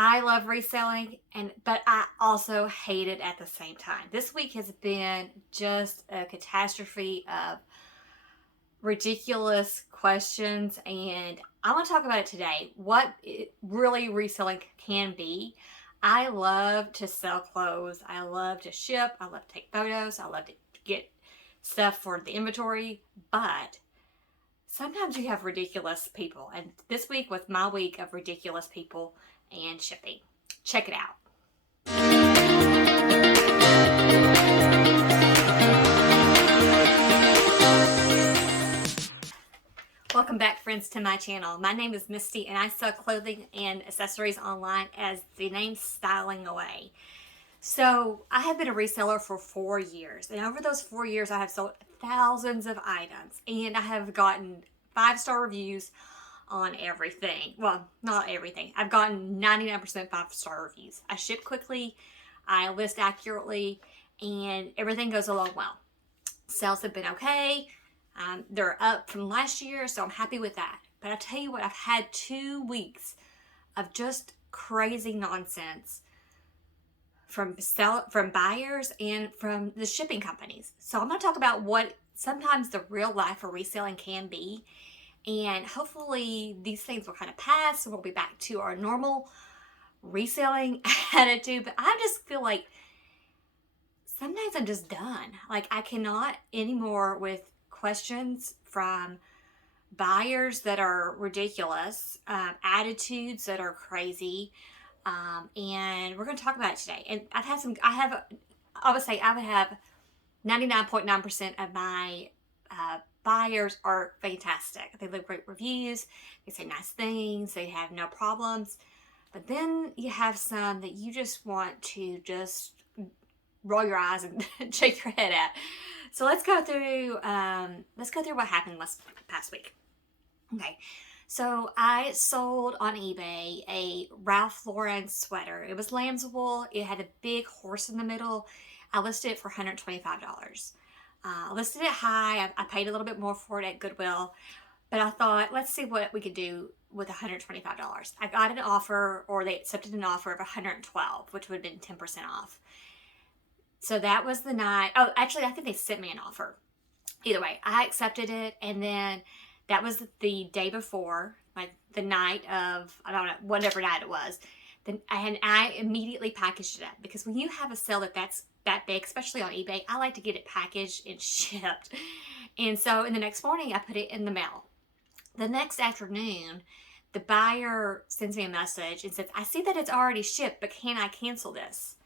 I love reselling, but I also hate it at the same time. This week has been just a catastrophe of ridiculous questions, and I want to talk about it today. What really reselling can be. I love to sell clothes. I love to ship. I love to take photos. I love to get stuff for the inventory, but sometimes you have ridiculous people, and this week was my week of ridiculous people and shipping. Check it out. Welcome back, friends, to my channel. My name is Misty, and I sell clothing and accessories online as the name StylingAway. So I have been a reseller for 4 years, and over those 4 years I have sold thousands of items, and I have gotten 5-star reviews on everything. Well, not everything. I've gotten 99% 5-star reviews. I ship quickly, I list accurately, and everything goes along well. Sales have been okay. They're up from last year, so I'm happy with that. But I tell you what, I've had 2 weeks of just crazy nonsense from buyers and from the shipping companies. So I'm going to talk about what sometimes the real life of reselling can be, and hopefully these things will kind of pass and we'll be back to our normal reselling attitude. But I just feel like sometimes I'm just done. Like, I cannot anymore with questions from buyers that are ridiculous, attitudes that are crazy, and we're going to talk about it today. And I would say I would have 99.9% of my buyers are fantastic. They leave great reviews, they say nice things, they have no problems. But then you have some that you just want to just roll your eyes and shake your head at. So let's go through what happened past week. Okay, so I sold on eBay a Ralph Lauren sweater. It was lamb's wool. It had a big horse in the middle. I listed it for $125. I listed it high. I paid a little bit more for it at Goodwill, but I thought, let's see what we could do with $125. I got an offer, or they accepted an offer of $112, which would have been 10% off. So that was the night. Oh, actually, I think they sent me an offer. Either way, I accepted it, and then that was the day before, like the night of, I don't know, whatever night it was. And I immediately packaged it up, because when you have a sale that's that big, especially on eBay, I like to get it packaged and shipped. And so in the next morning, I put it in the mail. The next afternoon, the buyer sends me a message and says, I see that it's already shipped, but can I cancel this?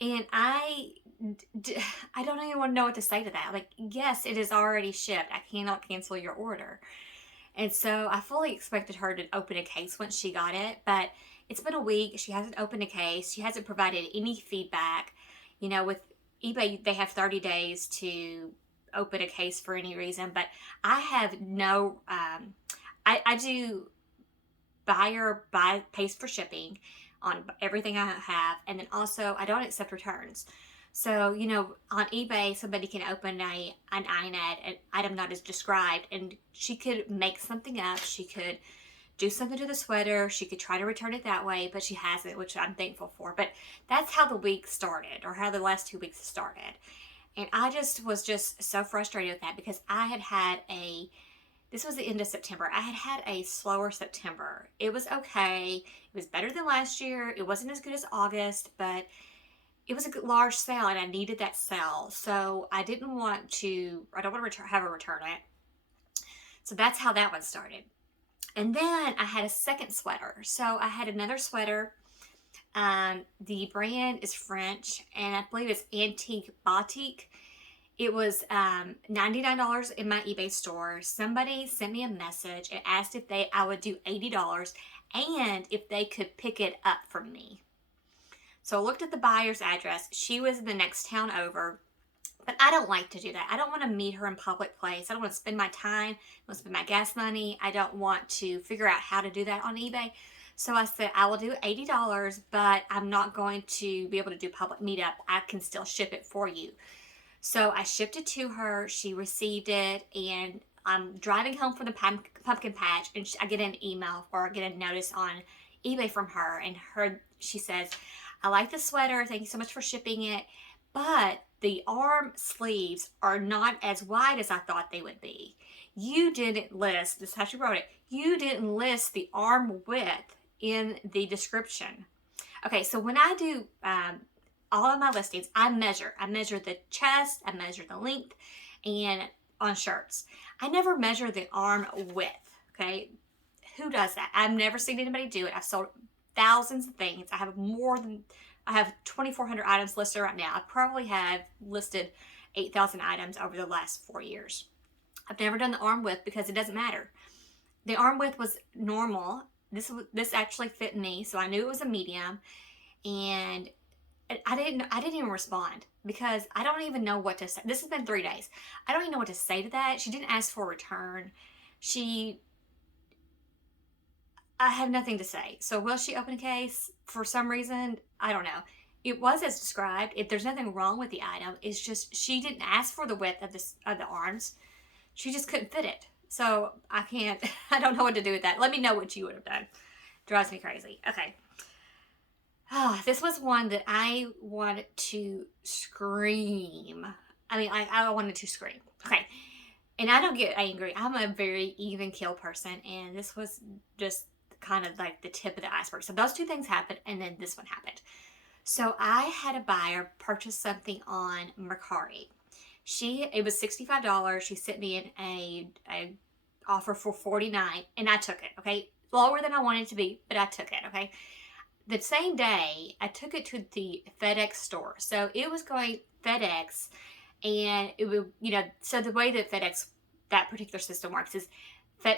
And I don't even know what to say to that. Like, yes, it is already shipped. I cannot cancel your order. And so I fully expected her to open a case once she got it, but it's been a week. She hasn't opened a case. She hasn't provided any feedback. You know, with eBay, they have 30 days to open a case for any reason, but I have no, I do buyer pays for shipping on everything I have, and then also I don't accept returns. So, you know, on eBay, somebody can open an item not as described, and she could make something up. She could do something to the sweater. She could try to return it that way, but she hasn't, which I'm thankful for. But that's how the week started, or how the last 2 weeks started. And I was so frustrated with that, because this was the end of September. I had a slower September. It was okay. It was better than last year. It wasn't as good as August, but it was a good large sale, and I needed that sale. So I don't want to have her return it. So that's how that one started. And then I had a second sweater. So I had another sweater. The brand is French, and I believe it's Antique Batik. It was $99 in my eBay store. Somebody sent me a message and asked if I would do $80 and if they could pick it up from me. So I looked at the buyer's address. She was in the next town over, but I don't like to do that. I don't want to meet her in public place. I don't want to spend my time. I want to spend my gas money. I don't want to figure out how to do that on eBay. So I said, I will do $80, but I'm not going to be able to do public meetup. I can still ship it for you. So I shipped it to her. She received it, and I'm driving home from the pumpkin patch, and I get an email, or I get a notice on eBay from her, and she says, I like the sweater. Thank you so much for shipping it. But the arm sleeves are not as wide as I thought they would be. You didn't list, this is how she wrote it, you didn't list the arm width in the description. Okay, so when I do all of my listings, I measure the chest, I measure the length, and on shirts. I never measure the arm width, okay? Who does that? I've never seen anybody do it. I've sold thousands of things. I have 2,400 items listed right now. I probably have listed 8,000 items over the last 4 years. I've never done the arm width because it doesn't matter. The arm width was normal. This actually fit me, so I knew it was a medium, and I didn't even respond because I don't even know what to say. This has been 3 days. I don't even know what to say to that. She didn't ask for a return. I have nothing to say. So will she open a case? For some reason, I don't know. It was as described. If there's nothing wrong with the item, it's just she didn't ask for the width of the arms. She just couldn't fit it. So I don't know what to do with that. Let me know what you would have done. Drives me crazy. Okay. This was one that I wanted to scream. I wanted to scream. Okay. And I don't get angry. I'm a very even keel person. And this was just kind of like the tip of the iceberg. So those two things happened. And then this one happened. So I had a buyer purchase something on Mercari. It was $65. She sent me a offer for $49, and I took it. Okay, lower than I wanted it to be, but I took it. Okay, the same day I took it to the FedEx store. So it was going FedEx, and it would, so the way that that particular system works is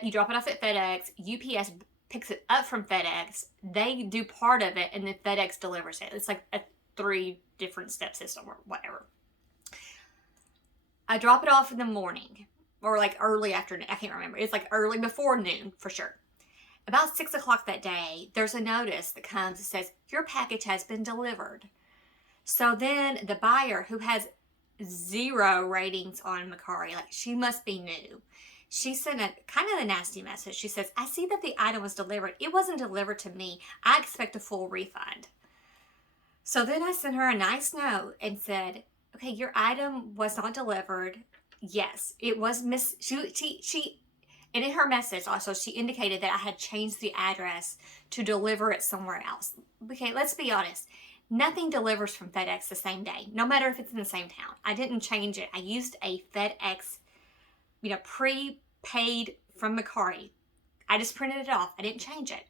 you drop it off at FedEx, UPS picks it up from FedEx, they do part of it, and then FedEx delivers it. It's like a 3 different step system or whatever. I drop it off in the morning or like early afternoon. I can't remember. It's like early before noon for sure. About 6 o'clock that day, there's a notice that comes that says, your package has been delivered. So then the buyer, who has 0 ratings on Mercari, like she must be new, she sent a kind of a nasty message. She says, I see that the item was delivered. It wasn't delivered to me. I expect a full refund. So then I sent her a nice note and said, okay, your item was not delivered. Yes, it was she and in her message also, she indicated that I had changed the address to deliver it somewhere else. Okay, let's be honest. Nothing delivers from FedEx the same day, no matter if it's in the same town. I didn't change it. I used a FedEx, prepaid from Mercari. I just printed it off. I didn't change it.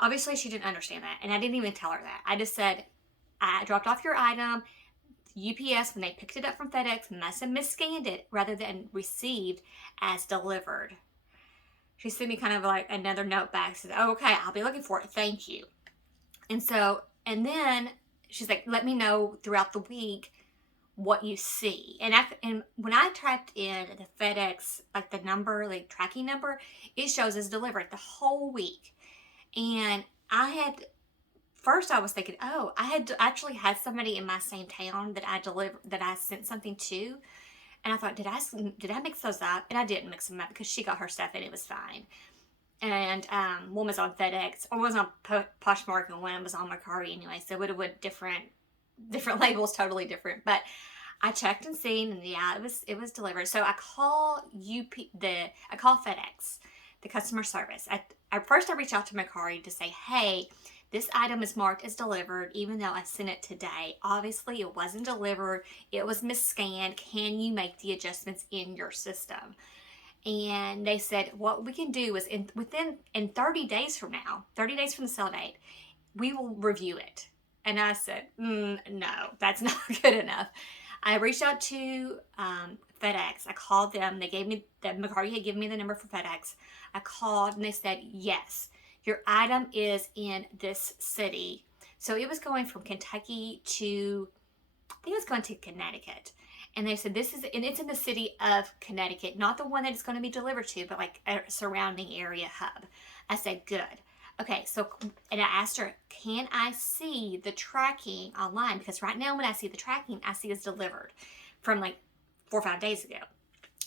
Obviously, she didn't understand that, and I didn't even tell her that. I just said, I dropped off your item. UPS, when they picked it up from FedEx, must have misscanned it rather than received as delivered. She sent me kind of like another note back, said, oh, okay, I'll be looking for it. Thank you. And then she's like, let me know throughout the week what you see. And when I typed in the FedEx, like the number, like tracking number, it shows as delivered the whole week. And first I was thinking, oh, I had actually had somebody in my same town that I sent something to. And I thought, did I mix those up? And I didn't mix them up because she got her stuff and it was fine. And one was on FedEx, one was on Poshmark, and one was on Mercari anyway. So it would have been different labels, totally different. But I checked and seen, and yeah, it was delivered. So I call FedEx, the customer service. First I reach out to Mercari to say, hey, this item is marked as delivered, even though I sent it today. Obviously, it wasn't delivered. It was misscanned. Can you make the adjustments in your system? And they said, what we can do is in 30 days from now, 30 days from the sale date, we will review it. And I said, no, that's not good enough. I reached out to FedEx. I called them. Mercari had given me the number for FedEx. I called and they said, yes, your item is in this city. So it was going from Kentucky to, I think it was going to Connecticut. And they said, and it's in the city of Connecticut, not the one that it's going to be delivered to, but like a surrounding area hub. I said, good. Okay, and I asked her, can I see the tracking online? Because right now when I see the tracking, I see it's delivered from like 4 or 5 days ago.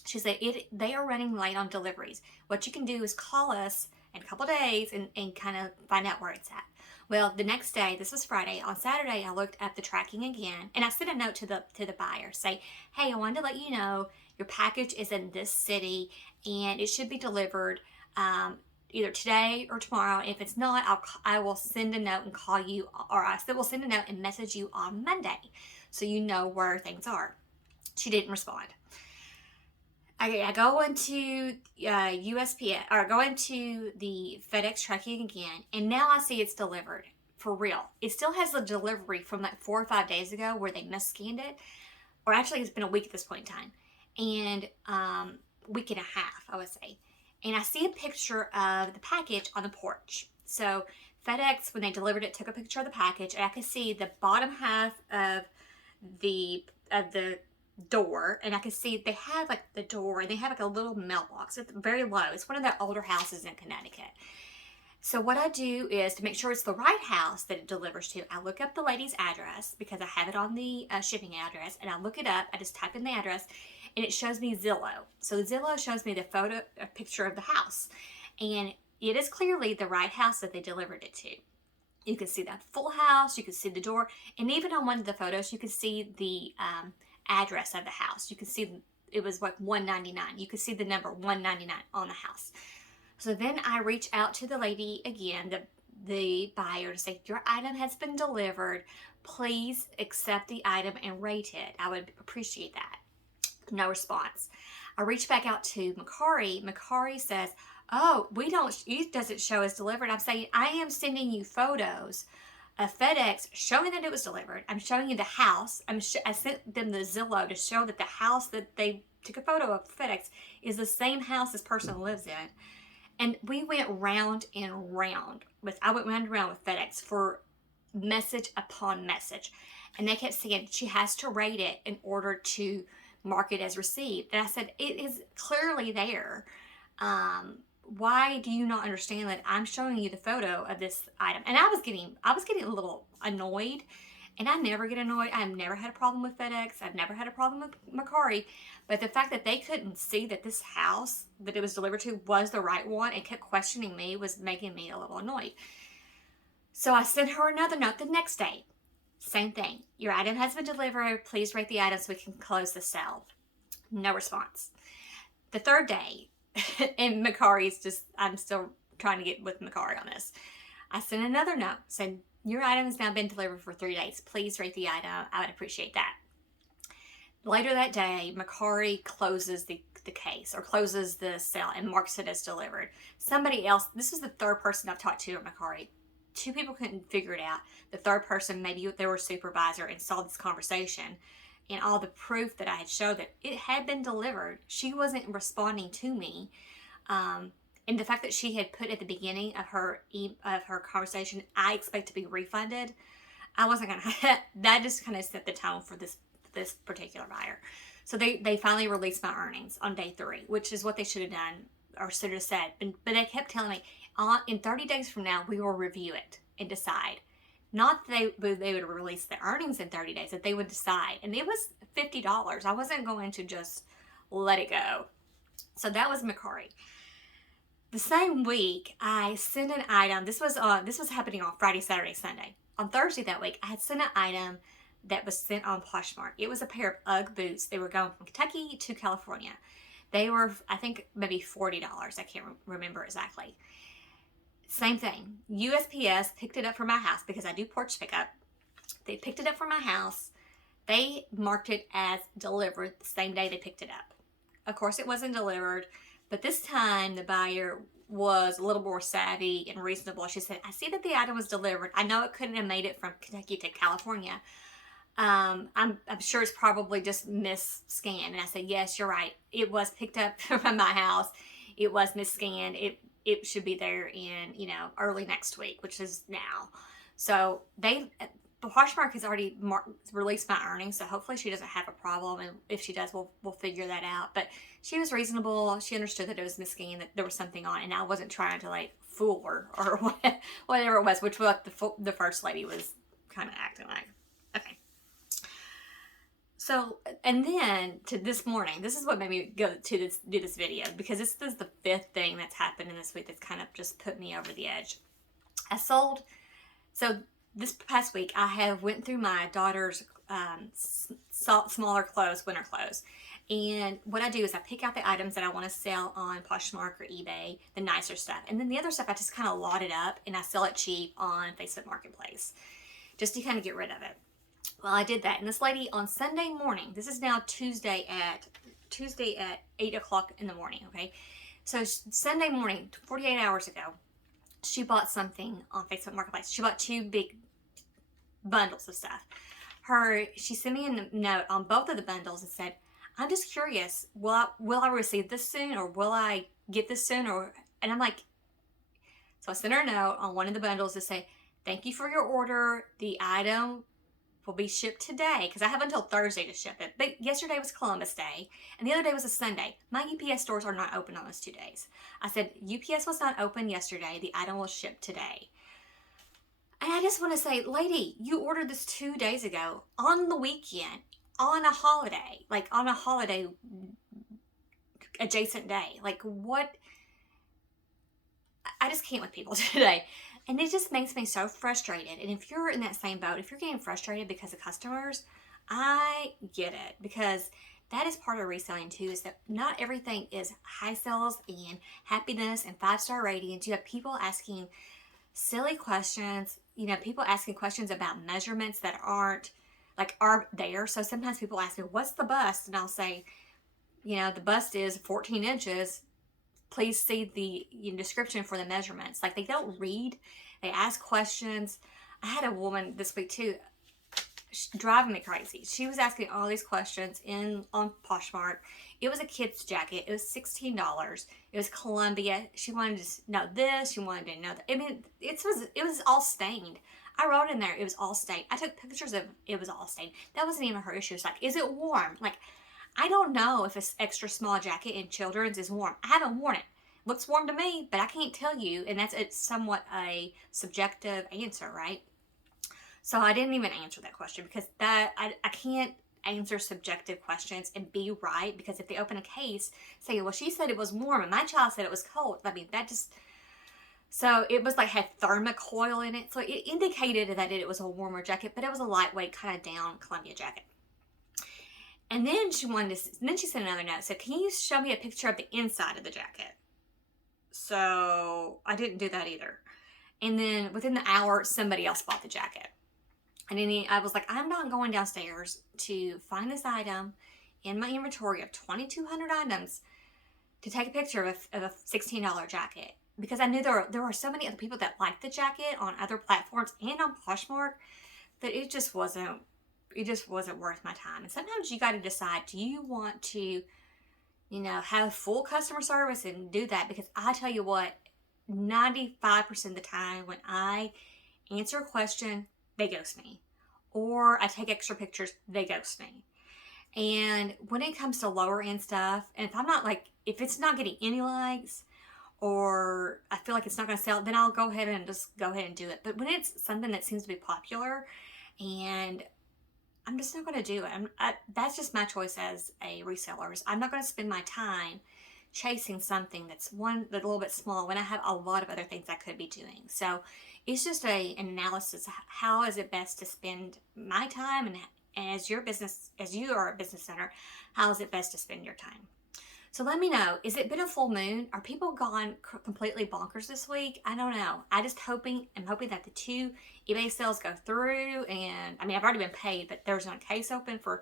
She said, they are running late on deliveries. What you can do is call us in a couple days and kind of find out where it's at. Well, the next day, this was Friday. On Saturday, I looked at the tracking again, and I sent a note to the buyer, say, "Hey, I wanted to let you know your package is in this city, and it should be delivered either today or tomorrow. If it's not, I will send a note and call you, or I will send a note and message you on Monday, so you know where things are." She didn't respond. I go into USPS, or go into the FedEx tracking again, and now I see it's delivered for real. It still has the delivery from like 4 or 5 days ago where they misscanned it, or actually it's been a week at this point in time, and week and a half, I would say. And I see a picture of the package on the porch. So FedEx, when they delivered it, took a picture of the package, and I could see the bottom half of the door, and I could see they have like the door, and they have like a little mailbox. It's very low. It's one of the older houses in Connecticut. So what I do is, to make sure it's the right house that it delivers to, I look up the lady's address because I have it on the shipping address, and I look it up. I just type in the address, and it shows me Zillow. So Zillow shows me a picture of the house, and it is clearly the right house that they delivered it to. You can see that full house, you can see the door, and even on one of the photos, you can see the address of the house. You can see it was like 199. You can see the number 199 on the house. So then I reach out to the lady again, the buyer, to say, "Your item has been delivered. Please accept the item and rate it. I would appreciate that." No response. I reach back out to Mercari. Mercari says, "Oh, it doesn't show as delivered." I'm saying, "I am sending you photos of FedEx showing that it was delivered. I'm showing you the house. I sent them the Zillow to show that the house that they took a photo of FedEx is the same house this person lives in." And we went round and round I went round and round with FedEx for message upon message. And they kept saying she has to rate it in order to mark it as received. And I said, "It is clearly there. Why do you not understand that I'm showing you the photo of this item?" And I was getting a little annoyed, and I never get annoyed. I've never had a problem with FedEx. I've never had a problem with Mercari, but the fact that they couldn't see that this house that it was delivered to was the right one and kept questioning me was making me a little annoyed. So I sent her another note the next day. Same thing. "Your item has been delivered. Please rate the item so we can close the sale." No response. The third day, and Mercari's just, I'm still trying to get with Mercari on this. I sent another note saying, "Your item has now been delivered for 3 days. Please rate the item. I would appreciate that." Later that day, Mercari closes the case, or closes the sale, and marks it as delivered. Somebody else, this was the third person I've talked to at Mercari. 2 people couldn't figure it out. The third person, maybe they were a supervisor and saw this conversation and all the proof that I had showed that it had been delivered. She wasn't responding to me. And the fact that she had put at the beginning of her conversation, "I expect to be refunded," I wasn't gonna. That just kind of set the tone for this particular buyer. So they finally released my earnings on day 3, which is what they should have done, or should have said. But they kept telling me, "In 30 days from now, we will review it and decide." Not that they would release the earnings in 30 days, that they would decide. And it was $50. I wasn't going to just let it go. So that was Mercari. The same week, I sent an item. This was happening on Friday, Saturday, Sunday. On Thursday that week, I had sent an item that was sent on Poshmark. It was a pair of UGG boots. They were going from Kentucky to California. They were, I think, maybe $40. I can't remember exactly. Same thing. USPS picked it up from my house because I do porch pickup. They picked it up from my house. They marked it as delivered the same day they picked it up. Of course, it wasn't delivered, but this time the buyer was a little more savvy and reasonable. She said, "I see that the item was delivered. I know it couldn't have made it from Kentucky to California. I'm sure it's probably just misscanned." And I said, "Yes, you're right. It was picked up from my house. It was misscanned. It should be there in, early next week," which is now. So Poshmark has already released my earnings, so hopefully she doesn't have a problem, and if she does, we'll figure that out. But she was reasonable. She understood that it was misscanned, that there was something on it, and I wasn't trying to fool her or whatever it was, which was what the first lady was kind of acting like. Okay. So, and then to this morning, this is what made me go to do this video, because this is the fifth thing that's happened in this week that's kind of just put me over the edge. I sold, so this past week I have went through my daughter's smaller clothes, winter clothes. And what I do is I pick out the items that I want to sell on Poshmark or eBay, the nicer stuff. And then the other stuff I just kind of lot it up and I sell it cheap on Facebook Marketplace, just to kind of get rid of it. Well, I did that. And this lady on Sunday morning, this is now Tuesday at 8 o'clock in the morning, okay? So Sunday morning, 48 hours ago, she bought something on Facebook Marketplace. She bought 2 big bundles of stuff. She sent me a note on both of the bundles and said, I'm just curious, will I receive this soon, or will I get this soon? And I'm like, so I sent her a note on one of the bundles to say, thank you for your order. The item will be shipped today, because I have until Thursday to ship it. But yesterday was Columbus Day, and the other day was a Sunday. My UPS stores are not open on those 2 days. I said, UPS was not open yesterday. The item will ship today. And I just want to say, lady, you ordered this 2 days ago on the weekend, on a holiday, like on a holiday adjacent day. Like, what? I just can't with people today. And it just makes me so frustrated. And if you're in that same boat, if you're getting frustrated because of customers, I get it. Because that is part of reselling too, is that not everything is high sales and happiness and 5-star ratings. You have people asking silly questions, people asking questions about measurements that aren't there. So sometimes people ask me, what's the bust? And I'll say, the bust is 14 inches. Please see the description for the measurements. Like, they don't read. They ask questions. I had a woman this week too, driving me crazy. She was asking all these questions on Poshmark. It was a kid's jacket. It was $16. It was Columbia. She wanted to know this. She wanted to know that. I mean, it was all stained. I wrote in there, it was all stained. I took pictures of it was all stained. That wasn't even her issue. It's like, is it warm? Like, I don't know if this extra small jacket in children's is warm. I haven't worn it. Looks warm to me, but I can't tell you, and it's somewhat a subjective answer, right? So I didn't even answer that question, because I can't answer subjective questions and be right, because if they open a case, say, well, she said it was warm and my child said it was cold. I mean, so it was like had thermocoil in it. So it indicated that it was a warmer jacket, but it was a lightweight kind of down Columbia jacket. And then she sent another note. So, can you show me a picture of the inside of the jacket? So I didn't do that either. And then within the hour, somebody else bought the jacket. And then I was like, I'm not going downstairs to find this item in my inventory of 2,200 items to take a picture of a $16 jacket. Because I knew there were so many other people that liked the jacket on other platforms and on Poshmark that it just wasn't worth my time. And sometimes you got to decide, do you want to, have full customer service and do that? Because I tell you what, 95% of the time when I answer a question, they ghost me. Or I take extra pictures, they ghost me. And when it comes to lower end stuff, and if it's not getting any likes, or I feel like it's not going to sell, then I'll go ahead and do it. But when it's something that seems to be popular, and I'm just not going to do it. That's just my choice as a reseller. I'm not going to spend my time chasing something that's a little bit small when I have a lot of other things I could be doing. So it's just an analysis. How is it best to spend my time, and as you are a business owner, how is it best to spend your time? So let me know, is it been a full moon? Are people gone completely bonkers this week? I don't know. I'm hoping that the 2 eBay sales go through, and I mean, I've already been paid, but there's no case open for,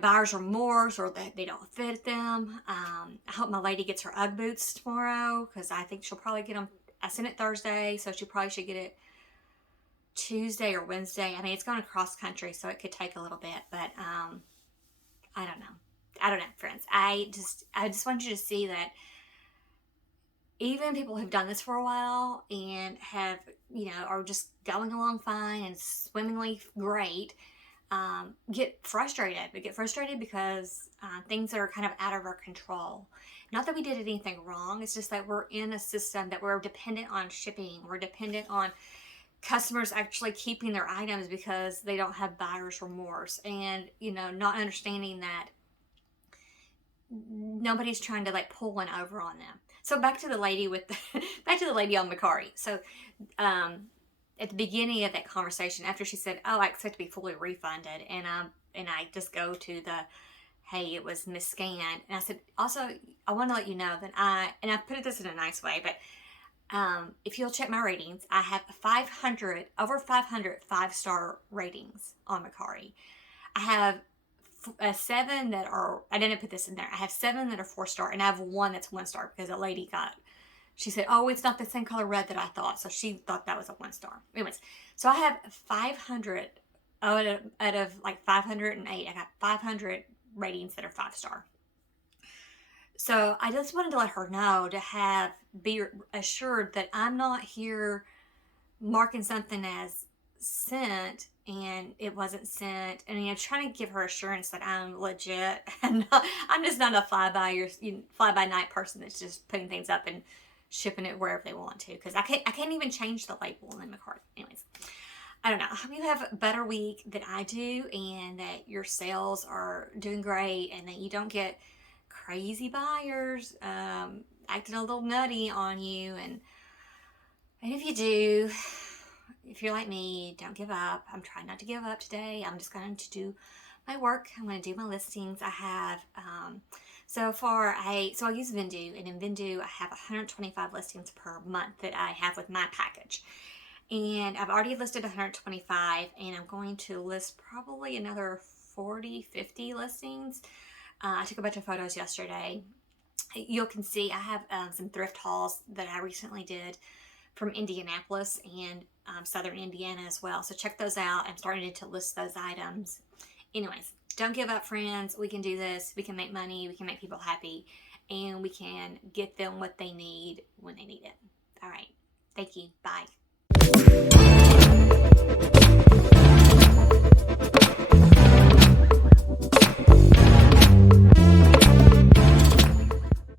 buyer's remorse, or that they don't fit them. I hope my lady gets her Ugg boots tomorrow, because I think she'll probably get them. I sent it Thursday, so she probably should get it Tuesday or Wednesday. I mean, it's going across country, so it could take a little bit, but I don't know, friends. I just want you to see that even people who've done this for a while and have, are just going along fine and swimmingly great, get frustrated. We get frustrated because things are kind of out of our control. Not that we did anything wrong. It's just that we're in a system that we're dependent on shipping. We're dependent on customers actually keeping their items because they don't have buyer's remorse, and not understanding that nobody's trying to like pull one over on them. So back to the lady with back to the lady on Mercari. So at the beginning of that conversation, after she said, "Oh, I expect to be fully refunded," and I just go to the, "Hey, it was misscanned," and I said, "Also, I want to let you know that I put this in a nice way, but if you'll check my ratings, I have over 500 5-star ratings on Mercari. I have 7 that are, I didn't put this in there. I have 7 that are 4-star, and I have 1 that's 1-star because a lady she said, "Oh, it's not the same color red that I thought." So she thought that was a 1-star. Anyways, so I have 500 out of like 508. I got 500 ratings that are 5-star. So I just wanted to let her know to be assured that I'm not here marking something as sent and it wasn't sent, and trying to give her assurance that I'm legit and I'm just not a fly by night person that's just putting things up and shipping it wherever they want to, because I can't even change the label in my cart. Anyways, I don't know. I hope you have a better week than I do, and that your sales are doing great, and that you don't get crazy buyers acting a little nutty on you. And if you do, if you're like me, don't give up. I'm trying not to give up today. I'm just going to do my work. I'm going to do my listings. I have so far I use Vendoo, and in Vendoo I have 125 listings per month that I have with my package. And I've already listed 125, and I'm going to list probably another 40, 50 listings. I took a bunch of photos yesterday. You can see I have some thrift hauls that I recently did from Indianapolis and Southern Indiana as well. So check those out. I'm starting to list those items. Anyways, don't give up, friends. We can do this. We can make money. We can make people happy. And we can get them what they need when they need it. All right. Thank you. Bye.